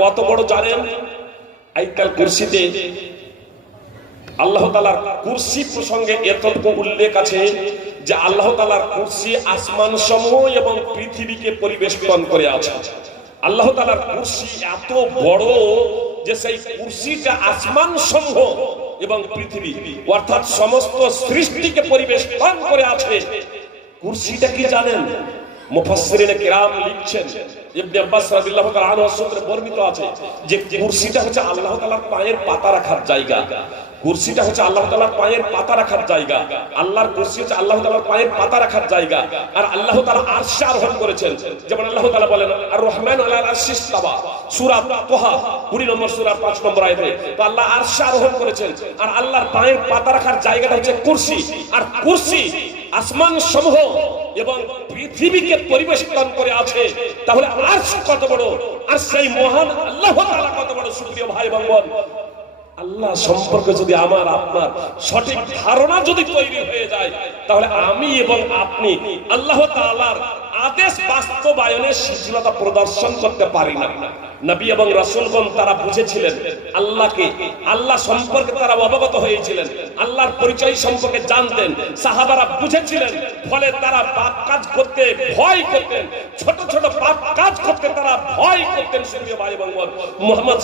কত বড় জানেন? আইকাল কুরসিতে আল্লাহ তাআলার কুরসি প্রসঙ্গে এতটুকু উল্লেখ আছে যে আল্লাহ তাআলার কুরসি আসমান সমূহ এবং পৃথিবীকে পরিবেষ্টন করে আছে। আল্লাহ তাআলার কুরসি এত বড় যে সেই কুরসিটা আসমান সমূহ এবং পৃথিবী অর্থাৎ সমস্ত সৃষ্টিকে পরিবেষ্টন করে আছে। কুরসিটা কি জানেন? মুফাসসিরিনে কিরাম লিখছেন, ইবনে আব্বাস রাদিয়াল্লাহু তাআলা আনহু সূত্রে বর্ণিত আছে যে কুরসিটা হচ্ছে আল্লাহ তাআলার পায়ের পাতা রাখার জায়গা। কুরসিটা হচ্ছে আল্লাহ তাআলার পায়ের পাতা রাখার জায়গা। আল্লাহর কুরসি হচ্ছে আল্লাহ তাআলার পায়ের পাতা রাখার জায়গা। আর আল্লাহ তাআলা আরশে আরোহণ করেছেন, যেমন আল্লাহ তাআলা বলেন আর রহমান আলাল আরশি ইস্তাওয়া, সূরা তোহা 20 নম্বর সূরা 5 নম্বর আয়াতে। তো আল্লাহ আরশে আরোহণ করেছেন, আর আল্লাহর পায়ের পাতা রাখার জায়গাটা হচ্ছে কুরসি। আর কুরসি আসমান সমূহ এবং পৃথিবীকে পরিবেষ্টন করে আছে। তাহলে আরশ কত বড়, আর সেই মহান আল্লাহ তাআলা কত বড়। সুপ্রিয় ভাই এবং বোন, আল্লাহ সম্পর্কে যদি আমার আপনার সঠিক ধারণা যদি তৈরি হয়ে যায়, তাহলে আমি এবং আপনি আল্লাহ তাআলার আদেশ বাস্তবায়নে শিথিলতা প্রদর্শন করতে পারি না। নবী এবং রাসূলগণ তারা বুঝেছিলেন আল্লাহকে, আল্লাহ সম্পর্কে তারা অবগত হয়েছিলেন, আল্লাহর পরিচয় সম্পর্কে জানতেন। সাহাবারা বুঝেছিলেন, ফলে তারা পাপ কাজ করতে ভয় করতেন, ছোট ছোট পাপ কাজ করতে তারা ভয় করতেন। সুপ্রিয় ভাই এবং বোন, মুহাম্মদ